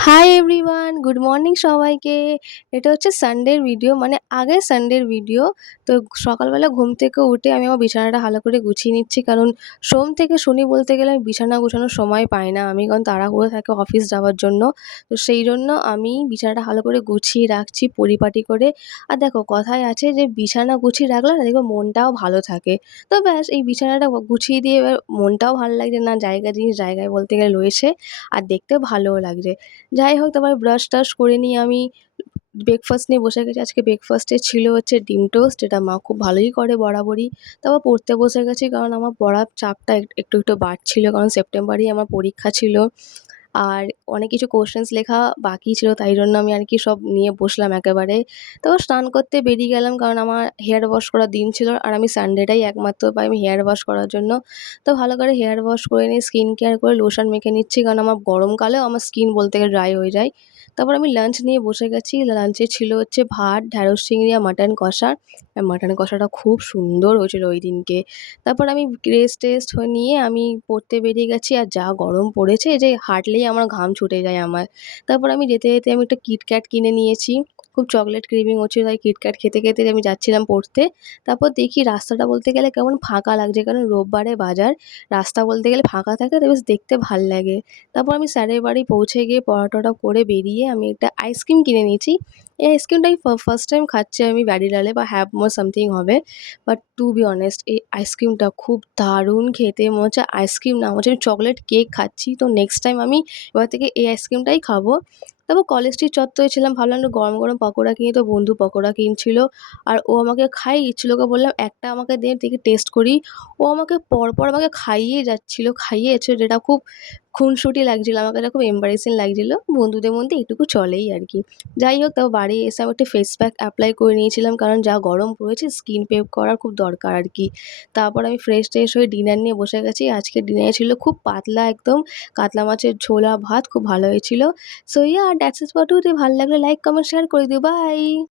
Hi everyone, good morning সবাইকে। এটা হচ্ছে সানডের ভিডিও, মানে আগের সানডের ভিডিও। তো সকালবেলা ঘুম থেকে উঠে আমি আমার বিছানাটা ভালো করে গুছিয়ে নিচ্ছি, কারণ সোম থেকে শনি বলতে গেলে আমি বিছানা গোছানোর সময় পাই না। আমি কারণ তাড়াহুড়ো থাকে অফিস যাওয়ার জন্য। তো সেই জন্য আমি বিছানাটা ভালো করে গুছিয়ে রাখছি পরিপাটি করে। আর দেখো, কথায় আছে যে বিছানা গুছিয়ে রাখলে না দেখবে মনটাও ভালো থাকে। তো ব্যাস এই বিছানাটা গুছিয়ে দিয়ে এবার মনটাও ভালো লাগছে, না জায়গা জিনিস জায়গায় বলতে গেলে রয়েছে, আর দেখতেও ভালোও লাগছে। যাই হোক, তারপরে ব্রাশ-টাশ করে নিয়ে আমি ব্রেকফাস্ট নিয়ে বসে গেছি। আজকে ব্রেকফাস্টে ছিল হচ্ছে ডিম টোস্ট, যেটা মা খুব ভালোই করে বরাবরই। তারপর পড়তে বসে গেছি, কারণ আমার পড়ার চাপটা একটু বাড়ছিল, কারণ সেপ্টেম্বরেই আমার পরীক্ষা ছিল। আর অনেক কিছু কোয়েশ্চেনস লেখা বাকি ছিল, তাই জন্য আমি আর কি সব নিয়ে বসলাম একেবারে। তারপর স্নান করতে বেরিয়ে গেলাম, কারণ আমার হেয়ার ওয়াশ করার দিন ছিল, আর আমি সানডেটাই একমাত্র পাই আমি হেয়ার ওয়াশ করার জন্য। তো ভালো করে হেয়ার ওয়াশ করে নিয়ে স্কিন কেয়ার করে লোশন মেখে নিচ্ছি, কারণ আমার গরমকালেও আমার স্কিন বলতে গেলে ড্রাই হয়ে যায়। তারপর আমি লাঞ্চ নিয়ে বসে গেছি। লাঞ্চে ছিল হচ্ছে ভাত, ঢ্যাঁড়স চিংড়ি আর মাটন কষা। আর মাটন কষাটা খুব সুন্দর হয়েছিল ওইদিনকে। তারপর আমি রেস্ট-টেস্ট নিয়ে আমি পড়তে বেরিয়ে গেছি। আর যা গরম পড়েছে যে হাঁটলেই আমার ঘাম ছুটে যায় আমার। তারপর আমি যেতে আমি একটা কিটক্যাট কিনে নিয়েছি। খুব চকলেট ক্রেভিং হচ্ছিল, তাই কিটক্যাট খেতে আমি যাচ্ছিলাম পড়তে। তারপর দেখি রাস্তাটা বলতে গেলে কেমন ফাঁকা লাগছে, কারণ রোববারে বাজার। রাস্তা বলতে গেলে ফাঁকা থাকে, তো বেশ দেখতে ভাল লাগে। তারপর আমি স্যারের বাড়ি পৌঁছে গিয়ে পড়া-টড়া করে বেরিয়ে আমি একটা আইসক্রিম কিনে নিয়েছি। এই আইসক্রিমটা আমি ফার্স্ট টাইম খাচ্ছি আমি ভ্যানিলালে বা হ্যাভমোর সামথিং হবে। বাট টু বি অনেস্ট, এই আইসক্রিমটা খুব দারুণ খেতে। মনে হচ্ছে আইসক্রিম না, মনে হচ্ছে আমি চকোলেট কেক খাচ্ছি। তো নেক্সট টাইম আমি এবার থেকে এই আইসক্রিমটাই খাবো। তারপর কলেজ স্ট্রিট চত্বরে ছিলাম, ভাবলাম একটু গরম পকোড়া কিনি, তো বন্ধু পকোড়া কিনছিল। আর ও আমাকে খাইয়ে দিচ্ছিল, ওকে বললাম, "একটা আমাকে দে, দেখি টেস্ট করি।" ও আমাকে পরপর আমাকে খাইয়ে যাচ্ছিল, খাইয়েছে, যেটা খুব খুনসুটি লাগছিল। আমার কাছে খুব এম্বারেসিং লাগছিল। বন্ধুদের মধ্যে এটুকু চলেই আরকি। যাই হোক, তারপর বাড়ি এসে আমি একটা ফেস প্যাক এপ্লাই করে নিয়েছিলাম, কারণ যা গরম পড়েছে স্কিন পেপ করার খুব দরকার আরকি। তারপর আমি ফ্রেশ-ট্রেশ হয়ে ডিনার নিয়ে বসে গেছি। আজকের ডিনারে ছিল খুব পাতলা একদম কাতলা মাছের ঝোল আর ভাত, খুব ভালো হয়েছিল। So yeah that's it for today. ভাল লাগলে লাইক, কমেন্ট, শেয়ার করে দিও। বাই।